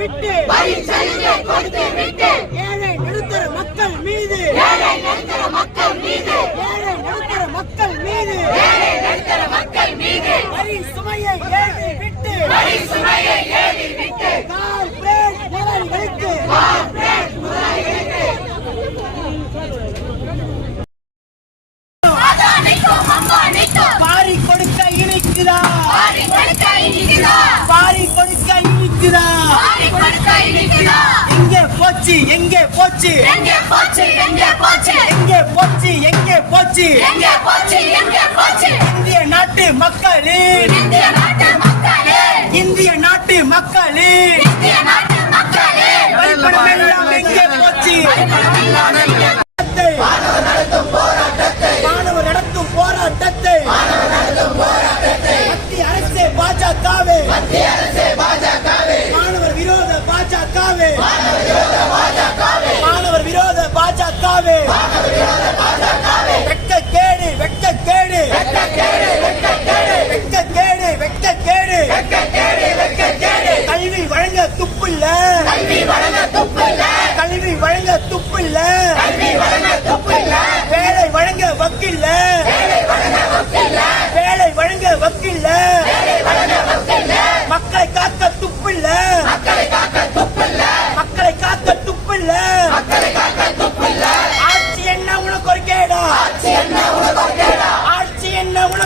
விட்டு வரி சலுகை கொடுத்து விட்டு ஏழை நடுத்தர மக்கள் மீது. ஏழை நடுத்தர மக்கள் மீது. ஏழை நடுத்தர மக்கள் மீது. போச்சு எங்கே போச்சு? எங்கே போச்சு எங்கே போச்சு? எங்கே போச்சு எங்கே போச்சு? எங்கே போச்சு எங்கே போச்சு? இந்திய நாட்டு மக்களின் இந்திய நாட்டு மக்களே. இந்திய நாட்டு மக்களின் இந்திய நாட்டு மக்களே. பயப்படும் எல்லாம் எங்கே போச்சு? மாணவர் நடத்தும் போராட்டத்தை. மத்திய அரசே பாஜகவே. மாணவர் விரோத பாஜகவே. மாணவர் விரோத பாஜகவே. வெக்க கேடு வெக்க கேடு வெக்க கேடு வெக்க கேடு கல்வி வழங்க துப்பில்ல. கல்வி வழங்க துப்பில்ல. கல்வி வழங்க துப்பில்ல. கல்வி வழங்க துப்பில்ல. வேலை வழங்க வக்கில்ல. வேலை வழங்க வக்கில்ல. வேலை வழங்க வக்கில்ல.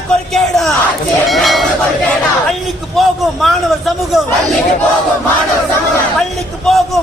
கொள்கைடா. பள்ளிக்கு போகும் மாணவர் சமூகம். பள்ளிக்கு போகும் மாணவர் சமூகம்.